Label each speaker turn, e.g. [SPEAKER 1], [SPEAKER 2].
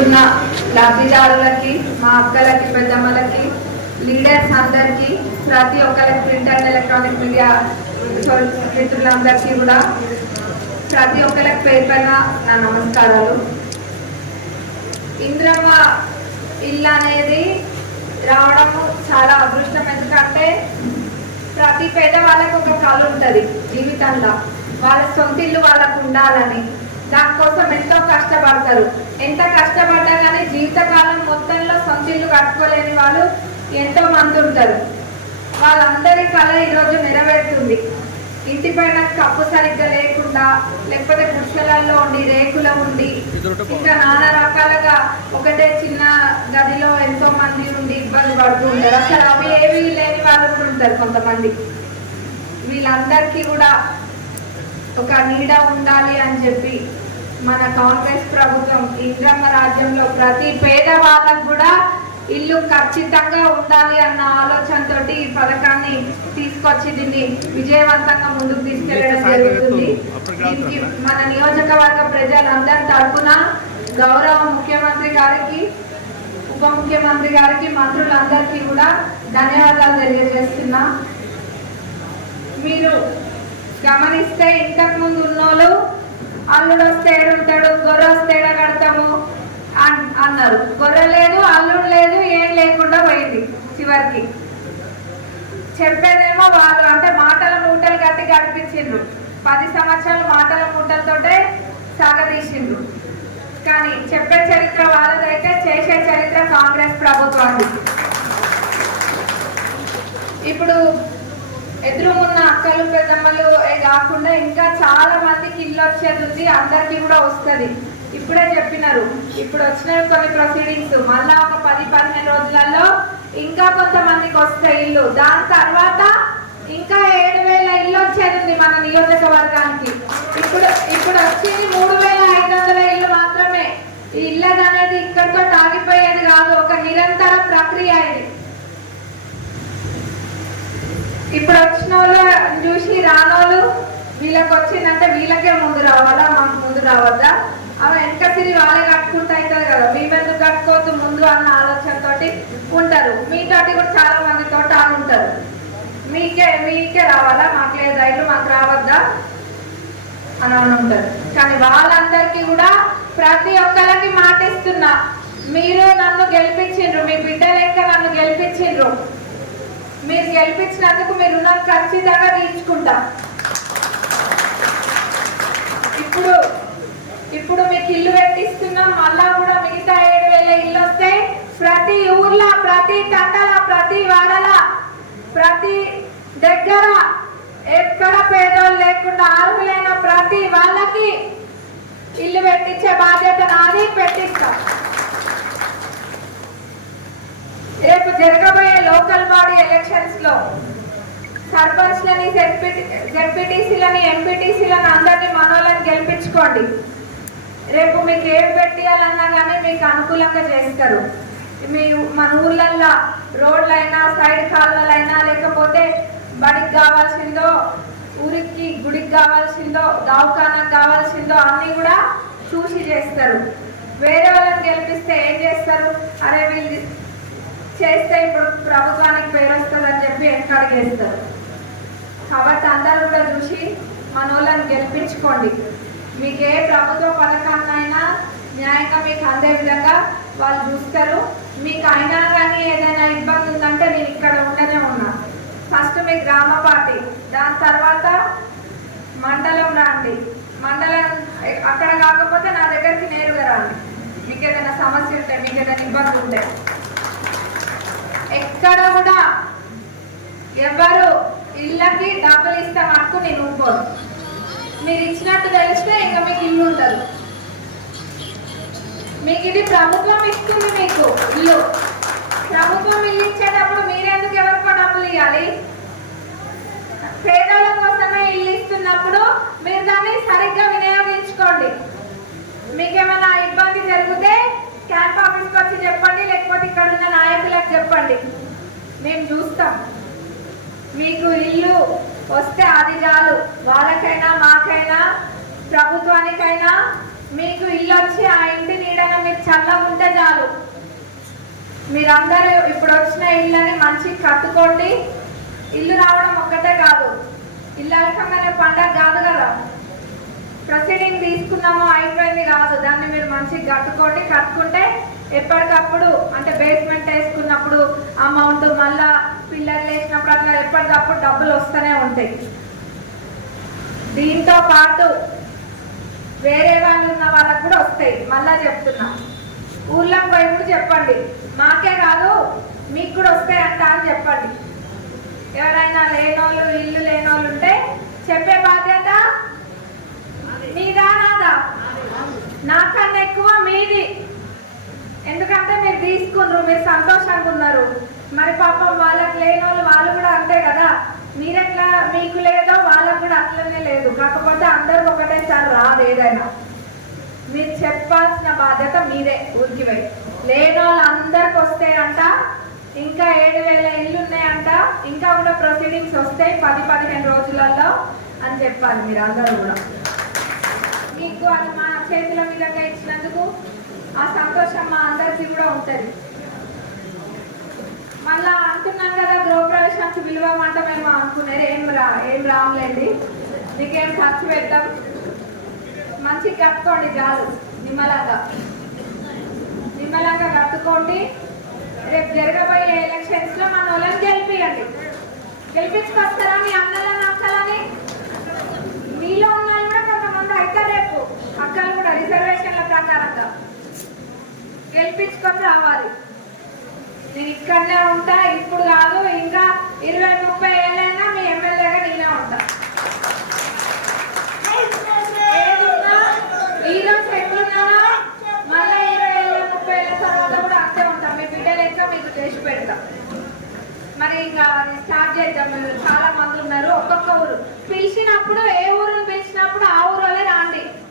[SPEAKER 1] ముందున్న లబ్ధిదారులకి మా అక్కలకి పెద్దమ్మలకి లీడర్స్ అందరికీ ప్రతి ఒక్కరికి ప్రింట్ అండ్ ఎలక్ట్రానిక్ మీడియా మిత్రులందరికీ కూడా ప్రతి ఒక్కరికి పేరు పైన నా నమస్కారాలు. ఇంద్రమ్మ ఇల్లు అనేది రావడం చాలా అదృష్టం. ఎందుకంటే ప్రతి పేద వాళ్ళకు ఒక కళ ఉంటుంది జీవితంలో. వాళ్ళ సొంత ఇల్లు వాళ్ళకు ఉండాలని. దానికోసం ఎంతో కష్టపడతారు. ఎంత కష్టపడ్డా కానీ జీవితకాలం మొత్తంలో సొంతిల్లు కట్టుకోలేని వాళ్ళు ఎంతో మంది ఉంటారు. వాళ్ళందరి కళ ఈరోజు నెరవేరుతుంది. ఇంటి పైన కప్పు సరిగ్గా లేకుండా లేకపోతే గుడిసెలలో ఉండి రేకుల ఉండి ఇంకా నానా రకాలుగా ఒకటే చిన్న గదిలో ఎంతో మంది ఉండి ఇబ్బంది పడుతూ ఉంటారు. అసలు అవి ఏమీ లేని వాళ్ళు కూడా ఉంటారు కొంతమంది. వీళ్ళందరికీ కూడా ఒక నీడ ఉండాలి అని చెప్పి మన కాంగ్రెస్ ప్రభుత్వం ఇంద్రమ్మ రాజ్యంలో ప్రతి పేదవాళ్ళకు కూడా ఇల్లు ఖచ్చితంగా ఉండాలి అన్న ఆలోచనతోటి ఈ పథకాన్ని తీసుకొచ్చి దీన్ని విజయవంతంగా ముందుకు తీసుకెళ్ళడం జరుగుతుంది. దీనికి మన నియోజకవర్గ ప్రజలందరి తరఫున గౌరవ ముఖ్యమంత్రి గారికి ఉప ముఖ్యమంత్రి గారికి మంత్రులందరికీ కూడా ధన్యవాదాలు తెలియజేస్తున్నా. మీరు గమనిస్తే ఇంతకు ముందు ఉన్నోళ్ళు అల్లుడు వస్తే ఏడుంటాడు గొర్రె వస్తే కడతాము అన్- అన్నారు. గొర్రె లేదు అల్లుడు లేదు ఏం లేకుండా పోయింది చివరికి. చెప్పేదేమో వాళ్ళు అంటే మాటల మూటలు కట్టి గడిపించిండ్రు. పది సంవత్సరాలు మాటల మూటలతోటే సాగదీసిండ్రు. కానీ చెప్పే చరిత్ర వాళ్ళదైతే చేసే చరిత్ర కాంగ్రెస్ ప్రభుత్వానికి. ఇప్పుడు ఎదురుమున్న అక్కలు పెద్దమ్మలు కాకుండా ఇంకా చాలా మందికి ఇల్లు వచ్చేది ఉంది. అందరికీ కూడా వస్తుంది. ఇప్పుడే చెప్పినారు. ఇప్పుడు వచ్చిన కొన్ని ప్రొసీడింగ్స్ మళ్ళా ఒక పది పదిహేను రోజులలో ఇంకా కొంతమందికి వస్తాయి ఇల్లు. దాని తర్వాత ఇంకా ఏడు వేల ఇల్లు వచ్చేది ఉంది మన నియోజకవర్గానికి. ఇప్పుడు ఇప్పుడు వచ్చింది మూడు వేల ఐదు వందల ఇల్లు మాత్రమే. ఈ ఇల్లు అనేది ఇక్కడితో ఆగిపోయేది కాదు. ఒక నిరంతర ప్రక్రియ ఇది. ఇప్పుడు వచ్చిన వాళ్ళు చూసి రానోళ్ళు వీళ్ళకి వచ్చిందంటే వీళ్ళకే ముందు రావాలా? మాకు ముందు రావద్దా? అవి వెనక సిరి వాళ్ళే కట్టుకుంటూ అవుతుంది కదా. మేమెందుకు కట్టుకోవద్దు ముందు అన్న ఆలోచనతోటి ఉంటారు. మీతోటి కూడా చాలా మంది తోటి ఆలు ఉంటారు. మీకే మీకే రావాలా? మాకు లేదు. రైలు మాకు రావద్దా? అని అని ఉంటారు. కానీ వాళ్ళందరికీ కూడా ప్రతి ఒక్కరికి మాటిస్తున్నా మీరు నన్ను గెలిపించిండ్రు మీ బిడ్డ లెక్క నన్ను గెలిపించిండ్రు. మీరు గెలిపించినందుకు మీ రుణం ఖచ్చితంగా తీర్చుకుంటా. ఇప్పుడు ఇప్పుడు మీకు ఇల్లు పెట్టిస్తున్నాం మళ్ళా కూడా మిగతా ఏడు వేల ఇల్లు వస్తే ప్రతి ఊర్లో ప్రతి తండల ప్రతి వాడల ప్రతి దగ్గర ఎక్కడ పేదోళ్ళు లేకుండా అర్హులైన ప్రతి వాళ్ళకి ఇల్లు పెట్టించే బాధ్యత నాది పెట్టిస్తాం. రేపు జరగబోయే లోకల్ బాడీ ఎలక్షన్స్లో సర్పంచ్లని జెడ్పీటీసీలని ఎంపీటీసీలను అందరినీ మనోళ్ళని గెలిపించుకోండి. రేపు మీకు ఏం పెట్టియాలన్నా కానీ మీకు అనుకూలంగా చేస్తారు. మీ మన ఊర్లల్లో రోడ్లైనా సైడ్ కాళ్ళైనా లేకపోతే బడికి కావాల్సిందో ఊరికి గుడికి కావాల్సిందో దవాఖానకు కావాల్సిందో అన్నీ కూడా చూసి చేస్తారు. వేరే వాళ్ళని గెలిపిస్తే ఏం చేస్తారు? అరే వీళ్ళు చేస్తే ఇప్పుడు ప్రభుత్వానికి పేరు వస్తుందని చెప్పి వెనకడిగేస్తారు కాబట్టి అందరూ కూడా చూసి మన వాళ్ళని గెలిపించుకోండి. మీకు ఏ ప్రభుత్వ పథకాన్నైనా న్యాయంగా మీకు అందే విధంగా వాళ్ళు చూస్తారు. మీకు అయినా కానీ ఏదైనా ఇబ్బంది ఉందంటే నేను ఇక్కడ ఉండనే ఉన్నా. ఫస్ట్ మీ గ్రామ పార్టీ దాని తర్వాత మండలం రండి. మండలం అక్కడ కాకపోతే నా దగ్గరికి నేరుగా రండి. మీకు ఏదైనా సమస్య ఉంటే మీకు ఏదైనా ఇబ్బంది ఉంటే. ఎక్కడ కూడా ఎవరు ఇళ్ళకి డబ్బులు ఇస్తే అనుకో నేను ఊరుకోను మీరు ఇచ్చినట్టు తెలిస్తే ఇంకా మీకు ఇల్లు ఉండదు మీకు ఇది ప్రభుత్వం ఇస్తుంది మీకు ఇల్లు. ప్రభుత్వం ఇల్లు ఇచ్చేటప్పుడు మీరెందుకు ఎవరికో డబ్బులు ఇవ్వాలి పేదల కోసమే ఇల్లు ఇస్తున్నప్పుడు మీరు దాన్ని సరిగ్గా వినియోగించుకోండి. మీకేమైనా ఇబ్బంది జరిగితే క్యాంప్ ఆఫీస్కి వచ్చి చెప్పండి లేకపోతే ఇక్కడ ఉన్న నాయకులకు చెప్పండి. మేము చూస్తాం. మీకు ఇల్లు వస్తే అది చాలు. వాళ్ళకైనా మాకైనా ప్రభుత్వానికైనా మీకు ఇల్లు వచ్చి ఆ ఇంటి నీడన మీరు చల్ల ఉంటే చాలు. మీరందరూ ఇప్పుడు వచ్చిన ఇళ్ళని మంచి కట్టుకోండి. ఇల్లు రావడం ఒక్కటే కాదు. ఇల్లు అలకంగానే పండగ కాదు కదా. ప్రొసీడింగ్ తీసుకున్నామో అయిపోయింది కాదు. దాన్ని మీరు మంచిగా కట్టుకోండి కట్టుకుంటే ఎప్పటికప్పుడు అంటే బేస్మెంట్ వేసుకున్నప్పుడు అమౌంట్ మళ్ళా పిల్లలు వేసినప్పుడు అట్లా ఎప్పటికప్పుడు డబ్బులు వస్తూనే ఉంటాయి. దీంతో పాటు వేరే వాళ్ళు ఉన్న వాళ్ళకు కూడా వస్తాయి. మళ్ళా చెప్తున్నా. ఊర్లోకి పోయి కూడా చెప్పండి. మాకే కాదు మీకు కూడా వస్తాయి అంట అని చెప్పండి. ఎవరైనా లేనోళ్ళు ఇల్లు లేనోళ్ళు ఉంటే చెప్పే బాధ్యత మీదా నాదా. నాకన్నా ఎక్కువ మీది. ఎందుకంటే మీరు తీసుకున్నారు మీరు సంతోషంగా ఉన్నారు. మరి పాపం వాళ్ళకి లేని వాళ్ళు వాళ్ళు కూడా అంతే కదా. మీరెట్లా మీకు లేదో వాళ్ళకు కూడా అట్లనే లేదు. కాకపోతే అందరికి ఒకటేసారి రాదు ఏదైనా. మీరు చెప్పాల్సిన బాధ్యత మీదే ఊరికి పోయి. లేని వాళ్ళు అందరికి వస్తాయంట ఇంకా ఏడు వేల ఇల్లు ఉన్నాయంట ఇంకా కూడా ప్రొసీడింగ్స్ వస్తాయి పది పదిహేను రోజులలో అని చెప్పాలి మీరు అందరూ కూడా. మీకు అది మా చేతుల మీదగా ఇచ్చినందుకు ఆ సంతోషం మా అందరికీ కూడా ఉంటుంది. మళ్ళా అనుకున్నాం కదా గృహప్రవేశానికి పిలువమంటే మేము అనుకునేది ఏం రా ఏం రాములేండి? మీకేం ఖర్చు పెట్టాం? మంచి కట్టుకోండి చాలు నిమ్మలాగా. నిమ్మలాగా కట్టుకోండి. రేపు జరగబోయే ఎలక్షన్స్లో మన వాళ్ళని గెలిపియండి. గెలిపించుకొస్తారా మీ అన్నలని అక్కలని? మీలో ఉన్న కూడా కొంతమంది అయితే రేపు అక్కలు కూడా రిజర్వేషన్ల ప్రకారంగా. గెలిపించుకొని రావాలి. నేను ఇక్కడనే ఉంటా ఇప్పుడు కాదు ఇంకా ఇరవై ముప్పై ఏళ్ళైనా మీ ఎమ్మెల్యేగా నేనే ఉంటా. ఈ రోజు ఎట్లున్నానో మళ్ళీ ఇరవై ఏళ్ళ ముప్పై ఏళ్ళ తర్వాత కూడా అంతే ఉంటాం. మీ బిడ్డ మీకు చేసి పెడతాం. మరి ఇంకా స్టార్ట్ చేద్దాం. మీరు చాలా మంది ఉన్నారు. ఒక్కొక్క ఊరు. పిలిచినప్పుడు ఏ